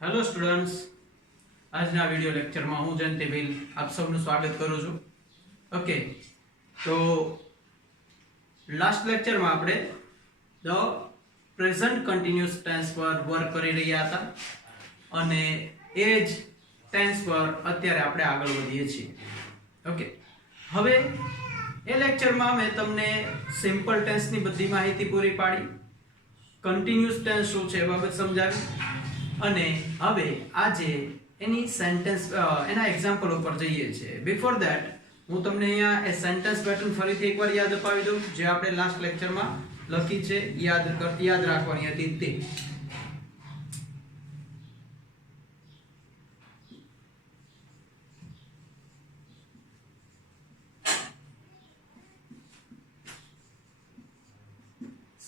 Hello students, આજના video લેક્ચરમાં હું જયંતિ ભીલ આપ સૌનું સ્વાગત કરું છું. ઓકે, તો લાસ્ટ લેક્ચરમાં આપણે ધ પ્રેઝન્ટ કન્ટિન્યુઅસ ટેન્સ પર વર્ક કરી રહ્યા હતા અને એ જ ટેન્સ પર અત્યારે આપણે આગળ વધીએ છીએ. ઓકે, હવે એ લેક્ચરમાં મેં તમને સિમ્પલ ટેન્સની બધી માહિતી પૂરી પાડી, કન્ટિન્યુઅસ ટેન્સ શું છે એ બાબત સમજાવી અને હવે આજે એની સેન્ટેન્સ એના એક્ઝામ્પલ ઉપર જઈએ છીએ. બિફોર ધેટ હું તમને અહીંયા એ સેન્ટેન્સ પેટર્ન ફરીથી એકવાર યાદ અપાવી દઉં જે આપણે લાસ્ટ લેક્ચરમાં લખી છે, યાદ રાખવાની હતી તે.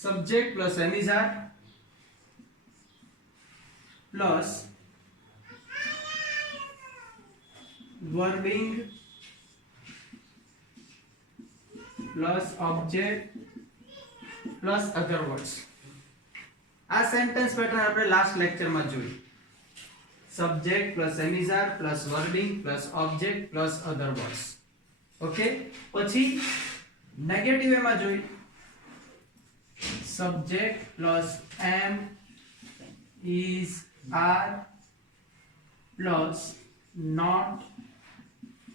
Subject plus am is are plus verb ing plus object plus other words. આ સેન્ટેન્સ પેટર્ન આપણે લાસ્ટ લેક્ચરમાં જોઈ. Subject plus am is are plus verb ing plus object plus other words. Okay, પછી નેગેટિવ એમાં જોઈ. Subject plus am is are plus not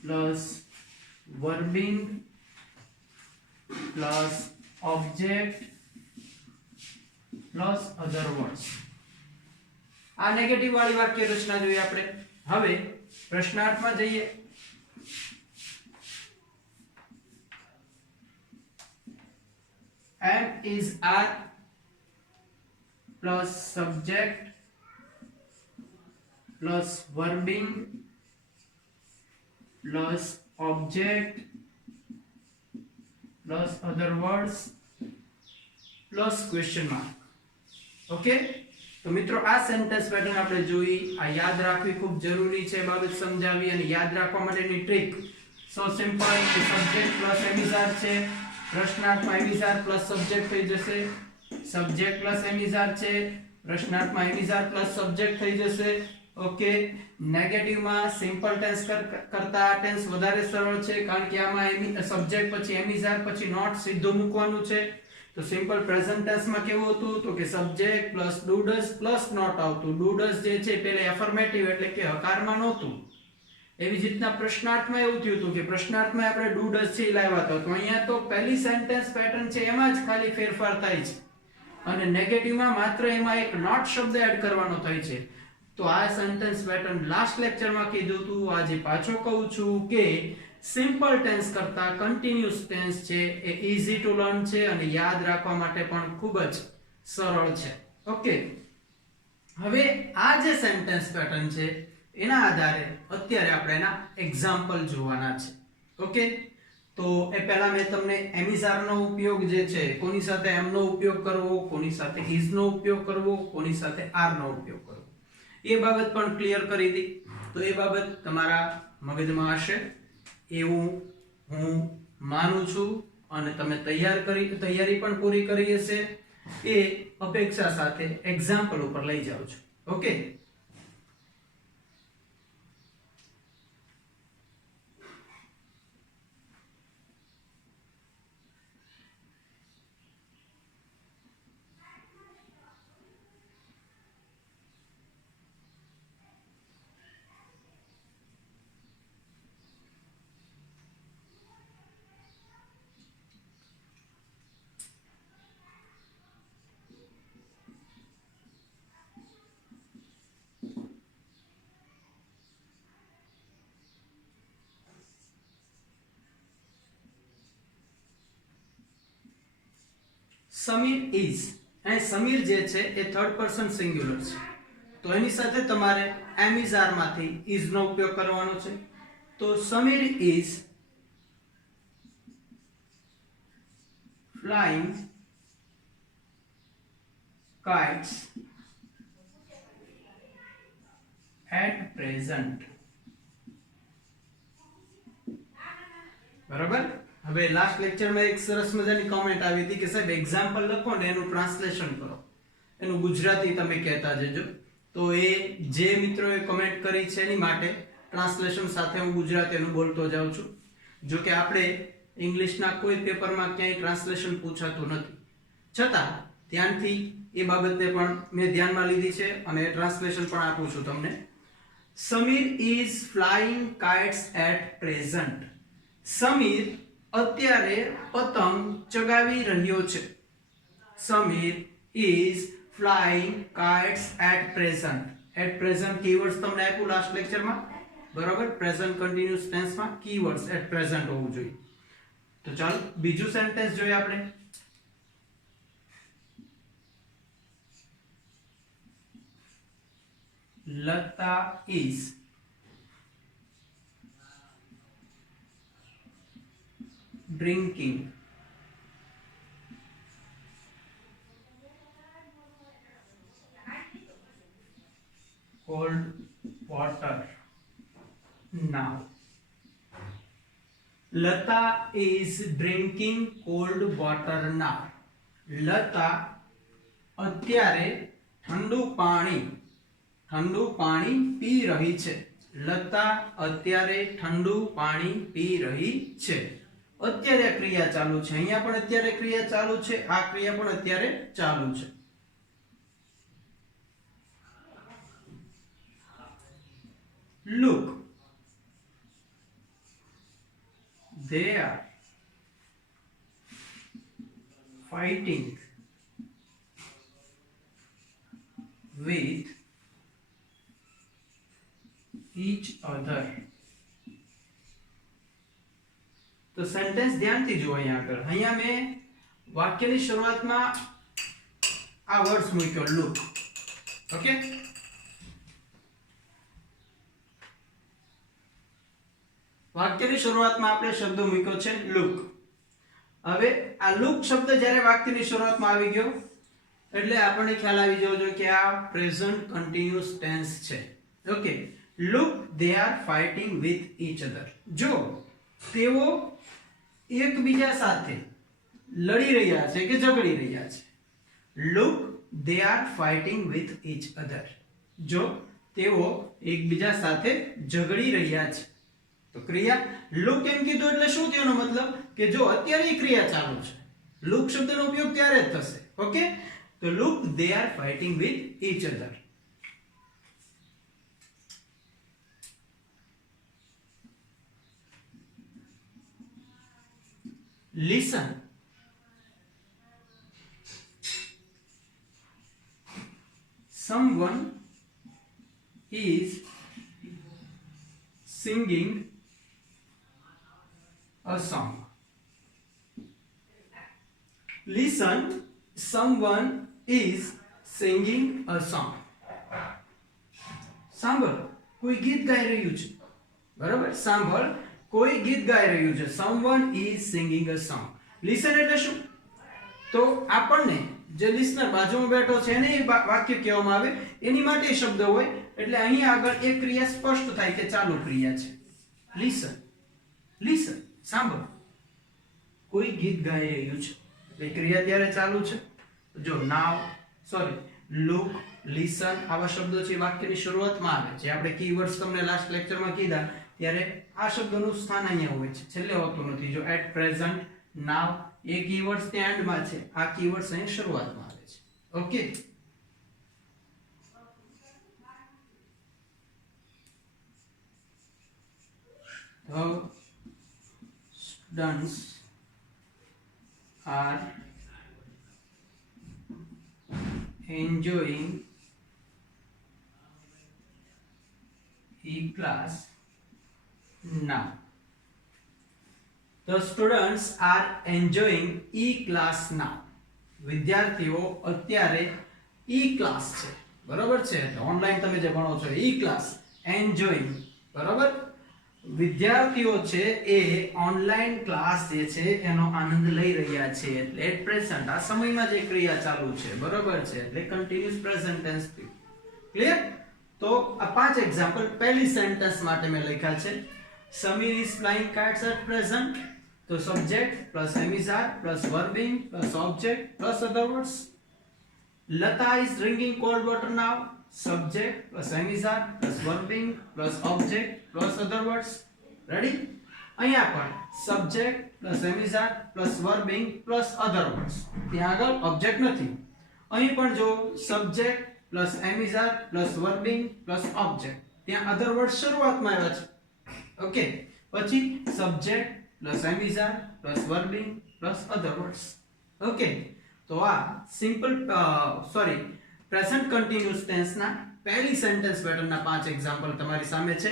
plus verbing plus object plus other words. આ negative વાળી વાક્ય રચના જોઈએ આપણે. હવે પ્રશ્નાર્થમાં જઈએ. am is are plus subject plus verbing plus object plus other words plus question mark. Okay, તો મિત્રો આ સેન્ટેન્સ પેટર્ન આપણે જોઈ. આ યાદ રાખવી ખૂબ જરૂરી છે, બાબત સમજાવી અને યાદ રાખવા માટેની ટ્રીક સો સિમ્પલ કે સબ્જેક્ટ પ્લસ એમિઝાર છે, પ્રશ્નાર્થમાં એમિઝાર પ્લસ સબ્જેક્ટ થઈ જશે. સબ્જેક્ટ પ્લસ એમિઝાર છે, પ્રશ્નાર્થમાં એમિઝાર પ્લસ સબ્જેક્ટ થઈ જશે. ઓકે, નેગેટિવમાં સિમ્પલ ટેન્સ કરતા આ ટેન્સ વધારે સરળ છે કારણ કે આમાં સબ્જેક્ટ પછી એમિઝાર પછી નોટ સીધું મૂકવાનું છે. તો સિમ્પલ પ્રેઝન્ટ ટેન્સમાં કેવું હતું તો કે subject plus do does plus not આવતું. ડુ ડઝ જે છે પેલે એફર્મેટિવ એટલે કે હકારમાં નહોતું. એવી જ રીતના પ્રશ્નાર્થમાં એવું થયું હતું કે પ્રશ્નાર્થમાં આપણે ડુ ડઝ છે લાવ્યા હતા. તો અહીંયા તો પહેલી સેન્ટેન્સ પેટર્ન છે એમાં જ ખાલી ફેરફાર થાય છે અને નેગેટિવમાં માત્ર એમાં એક નોટ શબ્દ એડ કરવાનો થાય છે. તો આ સેન્ટેન્સ પેટર્ન લાસ્ટ લેક્ચરમાં કીધું હતું, આજે પાછો કહું છું કે સિમ્પલ ટેન્સ કરતા કન્ટિન્યુઅસ ટેન્સ છે એ ઈઝી ટુ લર્ન છે અને યાદ રાખવા માટે પણ ખૂબ જ સરળ છે. ઓકે, હવે આ જે સેન્ટેન્સ પેટર્ન છે એના આધારે અત્યારે આપણે એના એક્ઝામ્પલ જોવાના છે. ઓકે, તો એ પહેલા મેં તમને એમિઝાર નો ઉપયોગ જે છે, કોની સાથે એમ નો ઉપયોગ કરવો, કોની સાથે ઇઝ નો ઉપયોગ કરવો, કોની સાથે આર નો ઉપયોગ કરવો, એ બાબત પણ ક્લિયર કરી દી. તો એ બાબત તમારા મગજમાં હશે એવું હું માનું છું અને તમે તૈયારી પણ પૂરી કરી હશે એ અપેક્ષા સાથે એક્ઝામ્પલ ઉપર લઈ જાઉં છું. Okay, Sameer is. અને સમીર જે છે એ થર્ડ પર્સન સિંગ્યુલર છે તો એની સાથે તમારે એમ ઇઝ આર માંથી ઇઝ નો ઉપયોગ કરવાનો છે. તો Sameer is flying kites at present. બરાબર. હવે લાસ્ટ લેક્ચરમાં એક સરસ મજાની કમેન્ટ આવી હતી કે સાહેબ એક્ઝામ્પલ લખો ને એનું ટ્રાન્સલેશન કરો, એનું ગુજરાતી તમે કહેતા જજો. તો એ જે મિત્રોએ કમેન્ટ કરી છે એની માટે ટ્રાન્સલેશન સાથે હું ગુજરાતીનું બોલતો જાઉં છું. જો કે આપણે ઇંગ્લિશના કોઈ પેપરમાં ક્યાંય ટ્રાન્સલેશન પૂછાતું નથી, છતાં ધ્યાનથી એ બાબતને પણ મેં ધ્યાનમાં લીધી છે અને ટ્રાન્સલેશન પણ આપું છું તમને. Samir is flying kites at present. Samir અત્યારે પતંગ ચગાવી રહ્યો છે. Samir is flying kites at present. At present keywords તમને આપ્યું લાસ્ટ લેક્ચરમાં, બરાબર. પ્રેઝન્ટ કન્ટિન્યુઅસ ટેન્સમાં કીવર્ડ્સ એટ પ્રેઝન્ટ હોવું જોઈએ. તો ચાલો બીજું સેન્ટેન્સ જોઈએ આપણે. Lata is drinking cold water now. Lata is drinking cold water now. Lata અત્યારે ઠંડુ પાણી પી રહી છે. લતા અત્યારે ઠંડુ પાણી પી રહી છે. અત્યારે ક્રિયા ચાલુ છે, અહીંયા પણ અત્યારે ક્રિયા ચાલુ છે, આ ક્રિયા પણ અત્યારે ચાલુ છે. Look, they are fighting with each other. તો સેન્ટેન્સ ધ્યાનથી જુઓ. અહીંયા મેં વાક્યની શરૂઆતમાં આ વર્ડ્સ મૂક્યો લુક. ઓકે, વાક્યની શરૂઆતમાં આપણે શબ્દ મૂક્યો છે લુક. હવે આ લુક શબ્દ જ્યારે વાક્યની શરૂઆતમાં આવી ગયો એટલે આપણને ખ્યાલ આવી જવો જોઈએ કે આ પ્રેઝન્ટ કન્ટિન્યુઅસ ટેન્સ છે. Okay, look they are fighting with each other. જો તેઓ એકબીજા સાથે લડી રહ્યા છે કે ઝઘડી રહ્યા છે. Look they are fighting with each other. જો તેઓ એકબીજા સાથે ઝઘડી રહ્યા છે. તો ક્રિયા લુક એમ કીધું એટલે શું થયો એનો મતલબ કે જો અત્યારે એ ક્રિયા ચાલુ છે, લુક શબ્દનો ઉપયોગ ત્યારે જ થશે. ઓકે, તો look they are fighting with each other. Listen. Someone is singing a song. Listen, someone is singing a song. સાંભળ, કોઈ ગીત ગાઈ રહ્યું છે. બરાબર, સાંભળ, કોઈ ગીત ગાઈ રહ્યું છે. someone is singing a song. listen એટલે શું? તો આપણને જે લિસનર બાજુમાં બેઠો છે એને વાક્ય કહેવામાં આવે, એની માટે શબ્દ હોય એટલે અહીં આગળ એક ક્રિયા સ્પષ્ટ થાય કે ચાલુ ક્રિયા છે. listen, listen, સાંભળ, કોઈ ગીત ગાઈ રહ્યું છે એટલે ક્રિયા ત્યારે ચાલુ છે. જો now, sorry, look, listen આવા શબ્દો છે વાક્યની શરૂઆતમાં આવે છે. આપણે કીવર્ડ્સ તમને લાસ્ટ લેક્ચરમાં કીધા ત્યારે આ શબ્દોનું સ્થાન અહીંયા હોય છે, છેલ્લે હોતું નથી. જો at present, now A keywords ત્યાં એન્ડમાં છે, આ કીવર્ડ્સ અહીંયા શરૂઆતમાં આવે છે. Okay, the students are enjoying e-class now. The students are enjoying e-class now. વિદ્યાર્થીઓ અત્યારે e-class છે. બરાબર છે, ઓનલાઈન તમે જે ભણો છો e-class, enjoying. બરાબર, વિદ્યાર્થીઓ છે એ ઓનલાઈન ક્લાસ જે છે એનો આનંદ લઈ રહ્યા છે. એટલે એટ પ્રેઝન્ટ આ સમયમાં જે ક્રિયા ચાલુ છે. બરાબર છે, એટલે કન્ટિન્યુઅસ પ્રેઝન્ટ ટેન્સ. ક્લિયર? તો આ 5 એક્ઝામ્પલ પહેલી સેન્ટેન્સ માટે મેં લખ્યા છે. Samir is flying kites at present. તો subject plus am is are plus verb ing plus object plus other words. Lata is drinking cold water now. subject plus am is are plus verb plus object plus other words. Ready? અહીંયા પણ subject plus am is are plus verb plus other words. ત્યાં આગળ object નથી. અહીં પણ જો subject plus am is are plus verb plus object. ત્યાં other words શરૂઆતમાં આવ્યા છે. ઓકે, પછી subject plus am is are plus verb plus other words. Okay, તો આ સિમ્પલ પ્રેઝન્ટ કન્ટિન્યુઅસ ટેન્સ ના પહેલી સેન્ટેન્સ પેટર્ન ના 5 એક્ઝામ્પલ તમારી સામે છે.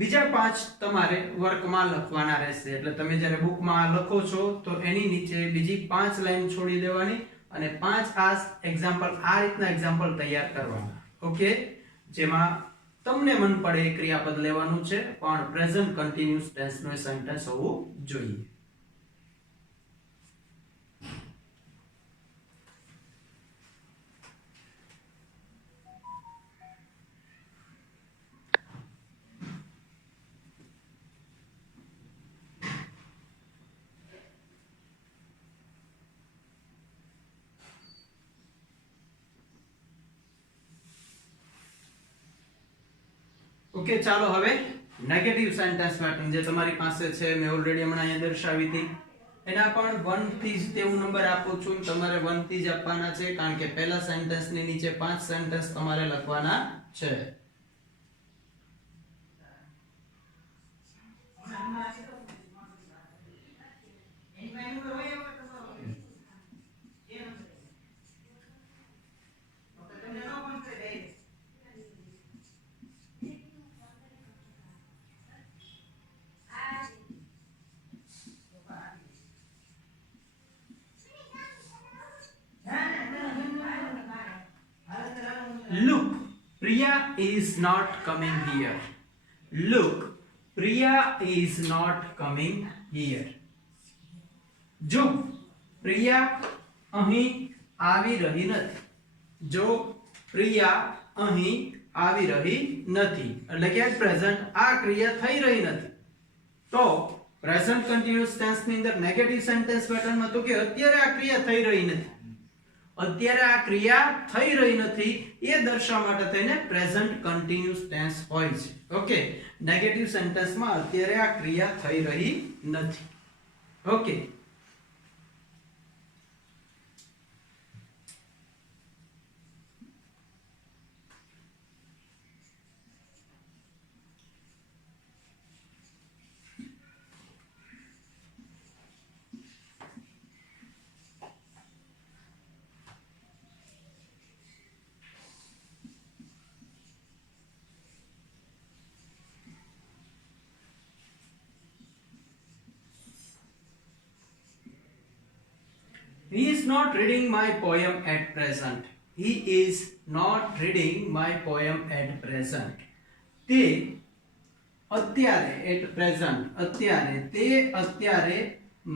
બીજા 5 તમારે વર્કમાં લખવાના રહેશે. એટલે તમે જ્યારે બુકમાં લખો છો તો એની નીચે બીજી 5 લાઈન છોડી દેવાની અને 5 આ એક્ઝામ્પલ આ રીતના એક્ઝામ્પલ તૈયાર કરવાના. ઓકે, જેમાં તમને મન પડે એ ક્રિયાપદ લેવાનું છે, પણ પ્રેઝન્ટ કન્ટિન્યુઅસ ટેન્સ નો સેન્ટેન્સ હોવું જોઈએ. ઓકે, ચાલો હવે નેગેટિવ સેન્ટેન્સ પેટર્ન જે તમારી પાસે છે મેં ઓલરેડી હમણાં અહીંયા દર્શાવી હતી, એના પણ 1 થી જ તે હું નંબર આપું છું. તમારે 1 થી જ આપવાના છે, કારણ કે પહેલા સેન્ટેન્સની નીચે 5 સેન્ટેન્સ તમારે લખવાના છે. Look, Priya is not coming here. Look, Priya is not coming here. જો પ્રિયા અહીં આવી રહી નથી. જો પ્રિયા અહીં આવી રહી નથી એટલે કે પ્રેઝન્ટ આ ક્રિયા થઈ રહી નથી. તો પ્રેઝન્ટ કન્ટિન્યુઅસ ટેન્સ ની અંદર નેગેટિવ સેન્ટેન્સ પેટર્ન માં તો કે અત્યારે આ ક્રિયા થઈ રહી નથી. અત્યારે આ ક્રિયા થઈ રહી નથી એ દર્શાવવા માટે થઈને પ્રેઝન્ટ કન્ટિન્યુઅસ ટેન્સ હોય છે. ઓકે, નેગેટિવ સેન્ટેન્સ માં અત્યારે આ ક્રિયા થઈ રહી નથી. Okay, he is not reading my poem at present. He is not reading my poem at present. તે અત્યારે at present અત્યારે તે અત્યારે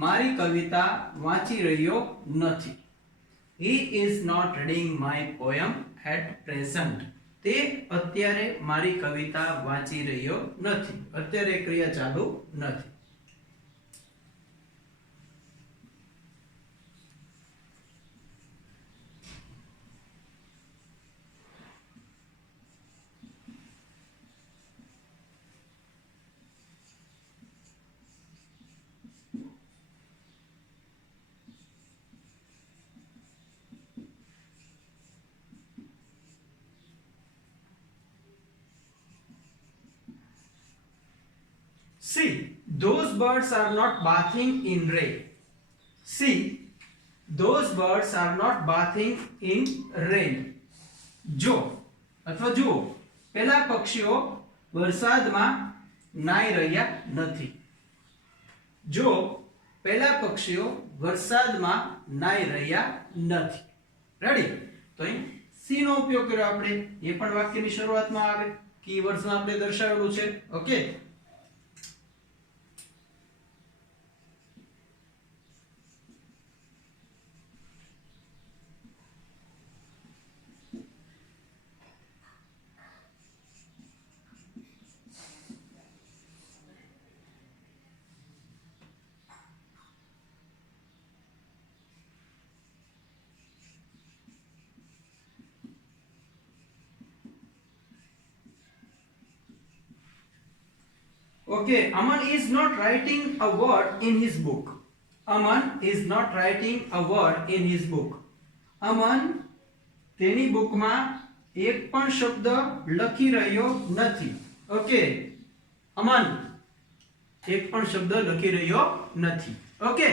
મારી કવિતા વાંચી રહ્યો નથી. He is not reading my poem at present. તે અત્યારે મારી કવિતા વાંચી રહ્યો નથી. અત્યારે ક્રિયા ચાલુ નથી. See, those birds are not bathing in rain. See, those birds are not bathing in rain. જો અથવા જુઓ પેલા પક્ષીઓ વરસાદમાં નાઈ રહ્યા નથી. જો પેલા પક્ષીઓ વરસાદમાં નાઈ રહ્યા નથી. રેડી? તો અહીં સી નો ઉપયોગ કર્યો આપણે. એ પણ વાક્યની શરૂઆતમાં આવે. કીવર્ડ્સમાં આપણે દર્શાવેલું છે. Okay, Okay, Aman is not writing a word in his book. Aman is not writing a word in his book. Aman તેની બુકમાં એક પણ શબ્દ લખી રહ્યો નથી. ઓકે, અમન એક પણ શબ્દ લખી રહ્યો નથી. ઓકે,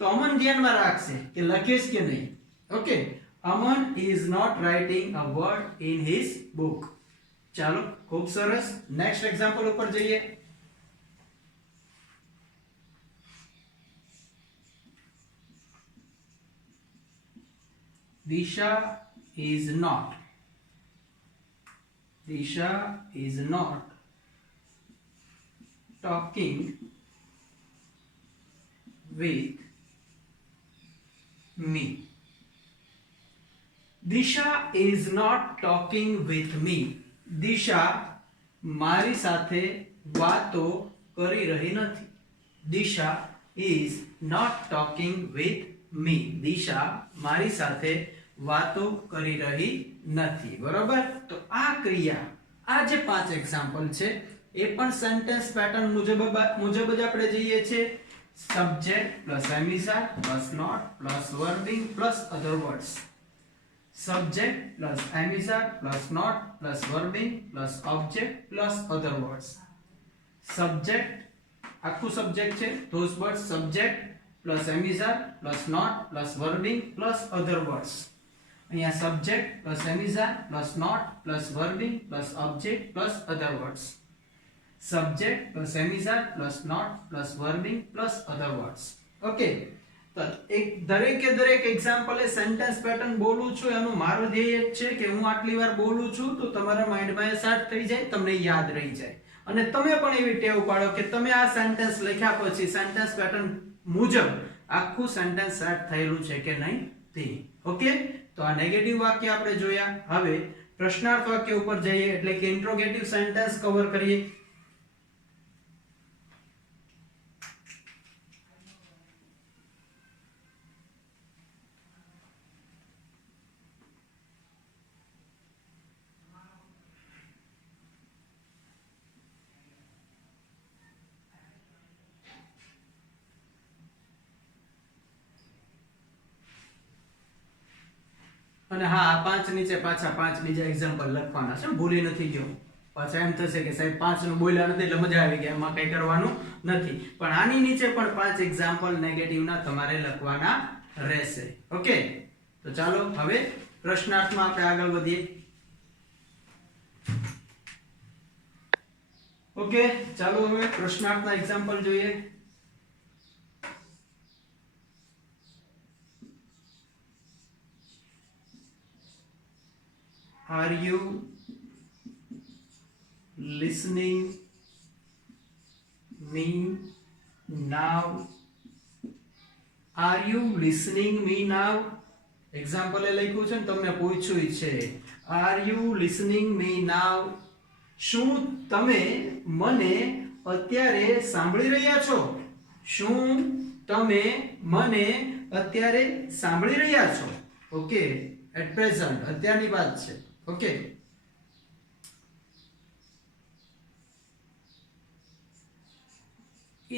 તો અમન ધ્યાનમાં રાખશે કે લખેશ કે નહીં. Okay, Aman is not writing a word in his book. ચાલો, ખૂબ સરસ. નેક્સ્ટ એક્ઝામ્પલ ઉપર જઈએ. Disha is not talking with me. Disha is not talking with me. Disha મારી સાથે વાતો કરી રહી નથી. Disha is not talking with me. Disha મારી સાથે વાતો કરી રહી નથી. બરોબર? તો આ ક્રિયા, આ જે 5 એક્ઝામ્પલ છે એ પણ સેન્ટેન્સ પેટર્ન મુજબ જ આપણે જઈએ છે. Subject plus am is are plus not plus verb ing plus other words. Subject plus am is are plus not plus verb ing plus object plus other words. Subject આખું સબ્જેક્ટ છે, those words. Subject plus am is are plus not plus verb ing plus other words. અહીંયા subject plus am is are plus not plus verb ing plus object plus other words. Subject plus am is are plus not plus verb ing plus other words. Okay, તો એક દરેક example એ sentence pattern બોલું છું એનું મારો ધ્યેય જ છે કે હું આટલી વાર બોલું છું તો તમારા માઇન્ડમાં એ સેટ થઈ જાય, તમને યાદ રહી જાય. અને તમે પણ એવી ટેવ પાડો કે તમે આ સેન્ટેન્સ લખ્યા પછી સેન્ટેન્સ પેટર્ન મુજબ આખું સેન્ટેન્સ સેટ થયેલું છે કે નહીં તે. ઓકે, તો આ નેગેટિવ વાક્ય આપણે જોયા. હવે પ્રશ્નાર્થ વાક્ય ઉપર જઈએ એટલે કે ઇન્ટ્રોગેટિવ સેન્ટેન્સ કવર કરીએ. અને હા, 5 નીચે પાછા 5 બીજા એક્ઝામ્પલ લખવાના છે, ભૂલી નથી ગયો. પાછા એમ થશે કે સાહેબ 5 નું બોલ્યા નથી એટલે મજા આવી ગઈ, એમાં કઈ કરવાનું નથી. પણ આની નીચે પણ 5 એક્ઝામ્પલ નેગેટિવ ના તમારે લખવાના રહેશે. ઓકે, તો ચાલો હવે પ્રશ્નાર્થમાં આપણે આગળ વધીએ. ઓકે, ચાલો હવે પ્રશ્નાર્થના એક્ઝામ્પલ જોઈએ. Are you listening me now? Are you listening me now? Example એ લખ્યું છે ને તમને પૂછ્યું છે. Are you listening me now? શું તમે મને અત્યારે સાંભળી રહ્યા છો? શું તમે મને અત્યારે સાંભળી રહ્યા છો? ઓકે, એટ પ્રેઝન્ટ અત્યારની વાત છે. ઓકે,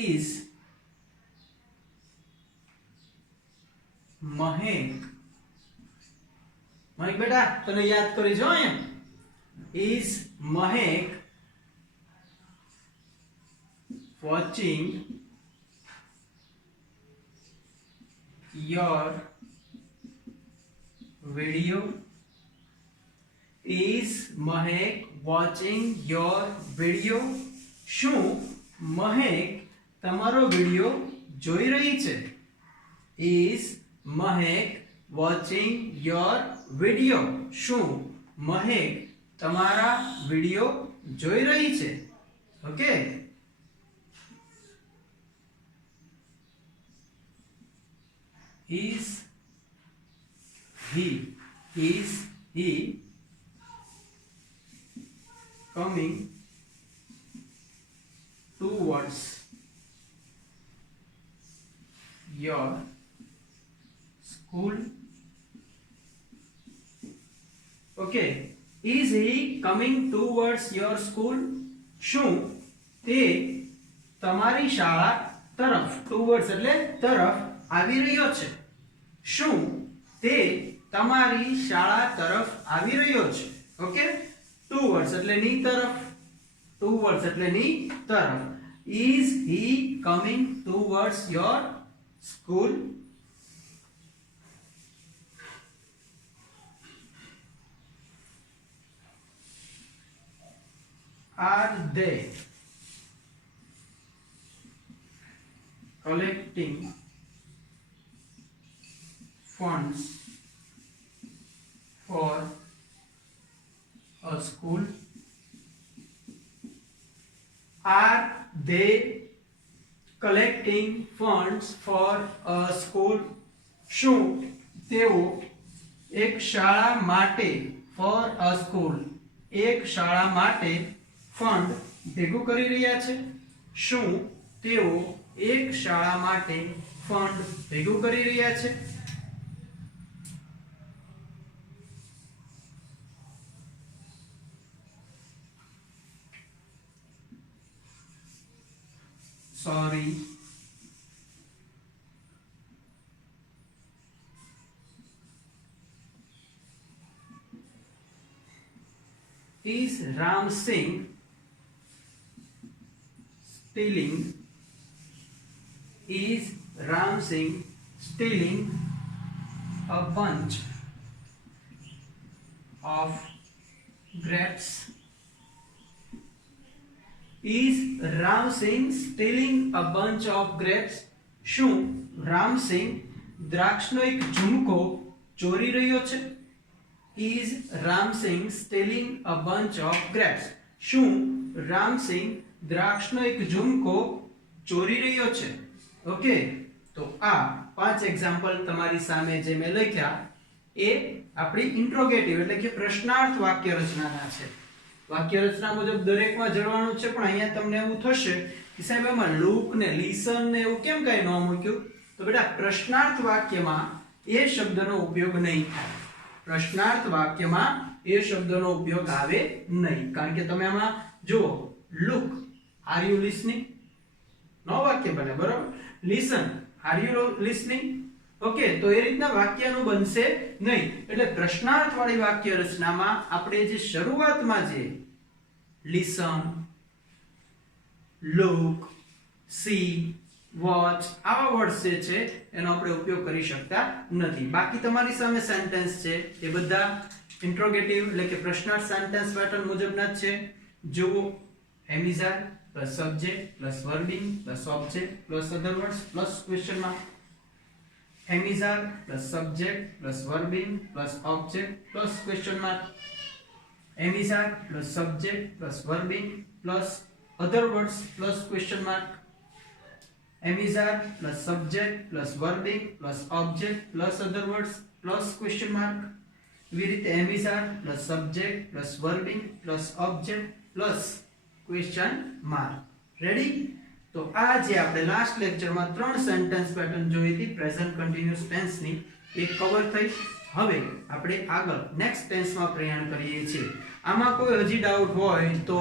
is મહેક બેટા તને યાદ કરી જો અહીંયા. is Mahek watching your video? Is Mahek watching your video? શું મહેક તમારો વિડિયો જોઈ રહી છે? Is Mahek watching your video? શું મહેક તમારા વિડિયો જોઈ રહી છે? Okay, is he coming towards your school? Okay, is he coming towards your school? શું તે તમારી શાળા તરફ, ટુવર્ડ્સ એટલે તરફ આવી રહ્યો છે. શું તે તમારી શાળા તરફ આવી રહ્યો છે? ઓકે, ટુવર્ડ્સ એટલે ની તરફ, ટુવર્ડ્સ એટલે ની તરફ. Is he coming towards your school? Are they collecting funds for a school? Are they collecting funds for a school? શું તેઓ એક શાળા માટે, for a school, એક શાળા માટે ફંડ ભેગું કરી રહ્યા છે? શું તેઓ એક શાળા માટે ફંડ ભેગું કરી રહ્યા છે? Sorry. Is Ram Singh stealing? Is Ram Singh stealing a bunch of grapes? Is Ram Singh stealing a bunch of grapes? શું રામ સિંહ દ્રાક્ષનો એક ઝુમકો ચોરી રહ્યો છે? Is Ram Singh stealing a bunch of grapes? શું રામ સિંહ દ્રાક્ષનો એક ઝુમકો ચોરી રહ્યો છે? ઓકે, તો આ 5 એક્ઝામ્પલ તમારી સામે જે મેં લખ્યા એ આપણી ઇન્ટ્રોગેટિવ એટલે કે પ્રશ્નાર્થ વાક્ય રચનાના છે. વાક્ય રચના મુજબ દરેકમાં જળવાનું છે, પણ અહીંયા તમને એવું થશે કે સાહેબ એમાં લુક ને લિસન ને એવું કેમ કઈ ન મૂક્યું? તો બેટા પ્રશ્નાર્થ વાક્યમાં એ શબ્દનો ઉપયોગ નહીં થાય. પ્રશ્નાર્થ વાક્યમાં એ શબ્દનો ઉપયોગ આવે નહીં, કારણ કે તમે આમાં જુઓ, લુક, આર યુ લિસનિંગ? નો વાક્ય બને, બરાબર? Listen, are you listening? Okay, તો એ રીતના વાક્યનું બનશે નહીં. એટલે પ્રશ્નાર્થ વાળી વાક્ય રચનામાં આપણે જે શરૂઆતમાં જે લિસન, લુક, સી, વોચ આવા વર્ડ્સ જે છે એનો આપણે ઉપયોગ કરી શકતા નથી. બાકી તમારી સામે સેન્ટેન્સ છે એ બધા ઇન્ટ્રોગેટિવ એટલે કે પ્રશ્નાર્થ સેન્ટેન્સ પેટર્ન મુજબના જ છે. જુઓ, am is are plus subject plus verb ing plus object plus other words plus question mark. Am is are plus subject plus verb ing plus object plus question mark. Am is are plus subject plus verb ing plus other words plus question mark. Am is are plus subject plus verb ing plus object plus other words plus question mark. એવી રીતે am is are plus subject plus verb ing plus object plus question mark. Ready? તો આ જે આપણે last લેક્ચરમાં 3 sentence pattern જોઈ હતી present continuous ટેન્સની એ cover થઈ. હવે આપણે આગળ નેક્સ્ટ ટેન્સમાં પ્રયાણ કરીએ છીએ. આમાં કોઈ હજી ડાઉટ હોય તો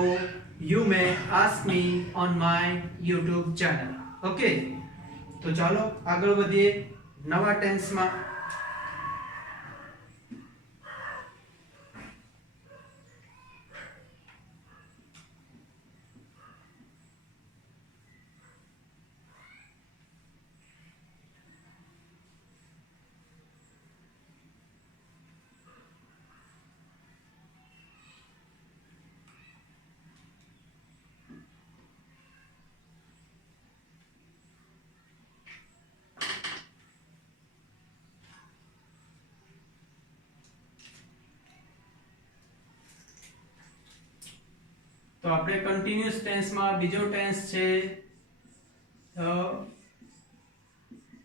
you may ask me on my YouTube channel. Okay, તો ચાલો આગળ વધીએ નવા ટેન્સમાં. તો આપણે કન્ટિન્યુઅસ ટેન્સમાં બીજો ટેન્સ છે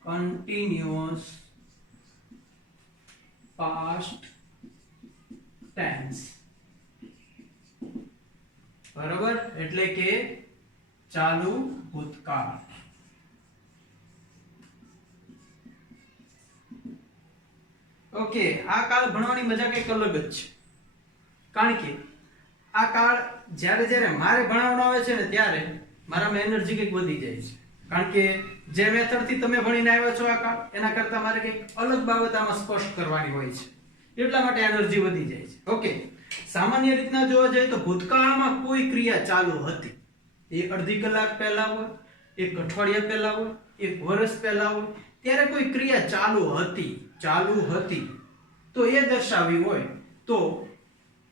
કન્ટિન્યુઅસ પાસ્ટ ટેન્સ. બરાબર? એટલે કે ચાલુ ભૂતકાળ. ઓકે, આ કાળ ભણવાની મજા કંઈક અલગ જ છે, કારણ કે આ કાળ જ્યારે જ્યારે મારે ભણાવવાનો આવે છે ને ત્યારે મારામાં એનર્જી કંઈક વધી જાય છે, કારણ કે જે મેથડથી તમે ભણીને આવ્યા છો આ કાળ એના કરતા મારે કંઈક અલગ બાબત આમાં સ્પષ્ટ કરવાની હોય છે, એટલા માટે એનર્જી વધી જાય છે. ઓકે, સામાન્ય રીતના જોવા જાય તો ભૂતકાળમાં કોઈ ક્રિયા ચાલુ હતી, એ અડધી કલાક પહેલા હોય, એક અઠવાડિયા પહેલા હોય, એક વર્ષ પહેલા હોય, ત્યારે કોઈ ક્રિયા ચાલુ હતી તો એ દર્શાવી હોય તો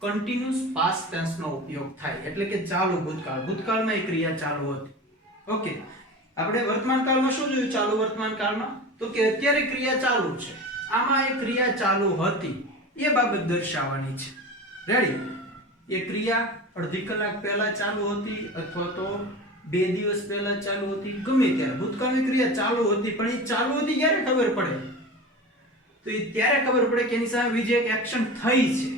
કન્ટિન્યુઅસ પાસ્ટ ટેન્સ નો ઉપયોગ થાય, એટલે કે ચાલુ ભૂતકાળમાં એ ક્રિયા ચાલુ હતી. ઓકે, આપણે વર્તમાન કાળમાં શું જોયું? ચાલુ વર્તમાન કાળમાં તો કે અત્યારે ક્રિયા ચાલુ છે, આમાં એ ક્રિયા ચાલુ હતી એ બાબત દર્શાવવાની છે. રેડી? એ ક્રિયા અડધી કલાક પહેલા ચાલુ હતી અથવા તો 2 દિવસ પહેલા ચાલુ હતી, ગમે ત્યારે ભૂતકાળની ક્રિયા ચાલુ હતી, પણ એ ચાલુ હતી ક્યારે ખબર પડે? તો એ ત્યારે ખબર પડે કે એની સામે બીજી એક એક્શન થઈ છે.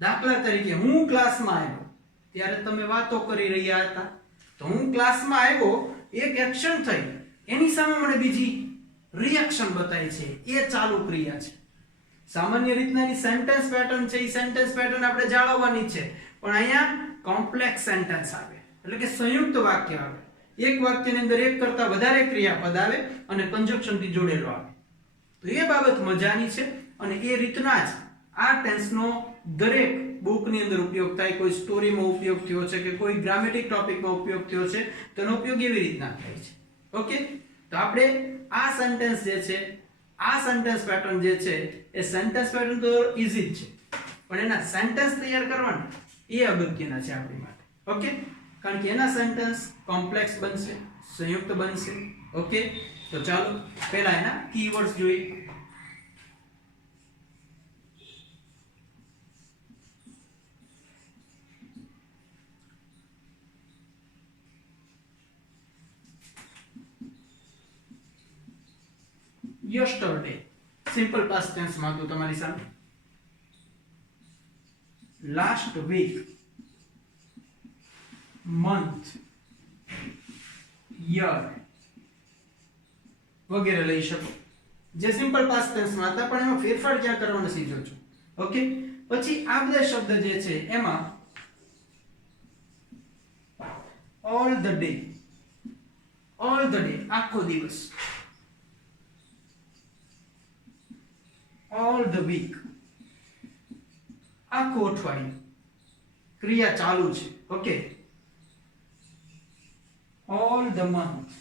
દાખલા તરીકે હું ક્લાસમાં આવ્યો ત્યારે તમે વાતો કરી રહ્યા હતા, તો હું ક્લાસમાં આવ્યો, એક એક્શન થઈ, એની સામે મને બીજી રિએક્શન બતાવી છે, એ ચાલુ ક્રિયા છે. સામાન્ય રીતના સેન્ટેન્સ પેટર્ન છે, એ સેન્ટેન્સ પેટર્ન આપણે જાળવવાની છે, પણ અહીંયા કોમ્પ્લેક્સ સેન્ટેન્સ આવે, એટલે કે સંયુક્ત વાક્ય આવે. એક વાક્યની અંદર એક કરતા વધારે ક્રિયાપદ આવે અને કંજક્શન થી જોડેલો આવે, તો એ બાબત મજાની છે. અને એ રીતના જ આ ટેન્સનો દરેક બુકની અંદર ઉપયોગ થાય. કોઈ સ્ટોરીમાં ઉપયોગ થયો છે કે કોઈ ગ્રામેટિક ટોપિકમાં ઉપયોગ થયો છે, તેનો ઉપયોગ એવી રીતના થાય છે. ઓકે, તો આપણે આ સેન્ટેન્સ જે છે, આ સેન્ટેન્સ પેટર્ન જે છે, એ સેન્ટેન્સ પેટર્ન તો ઈઝી જ છે, પણ એના સેન્ટેન્સ તૈયાર કરવાના એ અગત્યના છે આપણી માટે. ઓકે, કારણ કે એના સેન્ટેન્સ કોમ્પ્લેક્સ બનશે, સંયુક્ત બનશે. ઓકે, તો ચાલો પહેલા એના કીવર્ડ્સ જોઈએ. yesterday simple past tense માં તો તમારી સામે last week, month, year વગેરે લઈ શકો, જે સિમ્પલ પાસ્ટ ટેન્સ માં હતા, પણ એમાં ફેરફાર ક્યાં કરવાનો શીખો છો. ઓકે, પછી આ બધા શબ્દ જે છે એમાં all the day, આખો દિવસ, all the week, આખું અઠવાડિયું, ક્રિયા ચાલુ છે. ઓકે, all the month,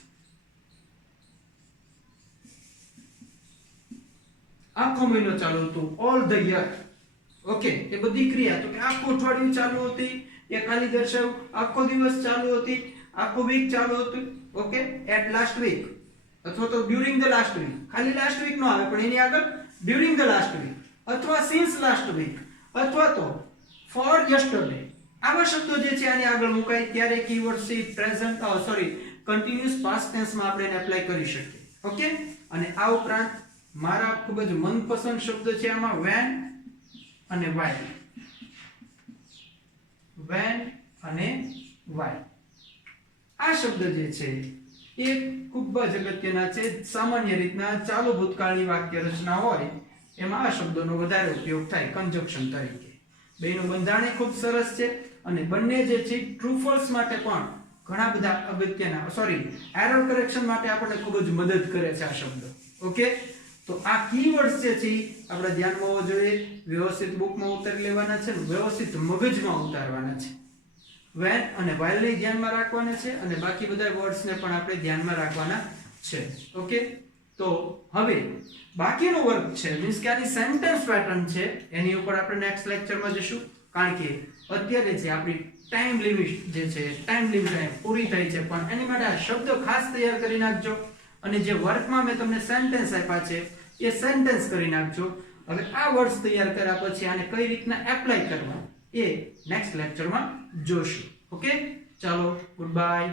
આખો મહિનો ચાલુ હતો. all the year, ઓકે, એ બધી ક્રિયા, તો કે આખું અઠવાડિયું ચાલુ હતી, એ ખાલી દર્શાવ્યું, આખો દિવસ ચાલુ હતી, આખો વીક ચાલુ હતું. ઓકે, at last week અથવા તો during the last week, ખાલી last week નો આવે પણ એની આગળ during the last week અથવા since last week અથવા તો for yesterday, આવા શબ્દો જે છે આની આગળ મુકાય ત્યારે કીવર્ડ છે પ્રેઝન્ટ કન્ટિન્યુઅસ પાસ્ટ ટેન્સ માં આપણે એને એપ્લાય કરી શકીએ. ઓકે, અને આ ઉપરાંત મારા ખૂબ જ મનપસંદ શબ્દ છે આમાં when અને while, when અને while. આ શબ્દ જે છે એ ખૂબ જ અગત્યના છે. સામાન્ય રીતના ચાલુ ભૂતકાળની વાક્ય રચના હોય એમાં આ શબ્દોનો વધારે ઉપયોગ થાય કન્જક્શન તરીકે. બેનું બંધારણ ખૂબ સરસ છે અને બંને જે છે ટ્રુ ફોલ્સ માટે પણ ઘણા બધા અગત્યના એરર કરેક્શન માટે આપણને ખૂબ જ મદદ કરે છે આ શબ્દો. ઓકે, તો આ કીવર્ડ્સ જે છે આપણે ધ્યાનમાં હોવો જોઈએ, વ્યવસ્થિત બુકમાં ઉતારી લેવાના છે, વ્યવસ્થિત મગજમાં ઉતારવાના છે. when અને while ને ધ્યાનમાં રાખવાના છે અને બાકી બધા વર્ડ્સ ને પણ આપણે ધ્યાનમાં રાખવાના છે. ઓકે, તો હવે બાકીનો વર્ક છે, મીન્સ કે આની સેન્ટેન્સ પેટર્ન છે, એની ઉપર આપણે નેક્સ્ટ લેક્ચરમાં જઈશું, કારણ કે અત્યારે જે આપણી ટાઈમ લિમિટ જે છે, ટાઈમ લિમિટ પૂરી થઈ છે, પણ એની માટે આ શબ્દો ખાસ તૈયાર કરી નાખજો અને જે વર્કમાં મેં તમને સેન્ટેન્સ આપ્યા છે એ સેન્ટેન્સ કરી નાખજો. હવે આ વર્ડ્સ તૈયાર કર્યા પછી આને કઈ રીતના એપ્લાય કરવા એ નેક્સ્ટ લેક્ચરમાં જોશું. ઓકે, ચાલો, ગુડ બાય.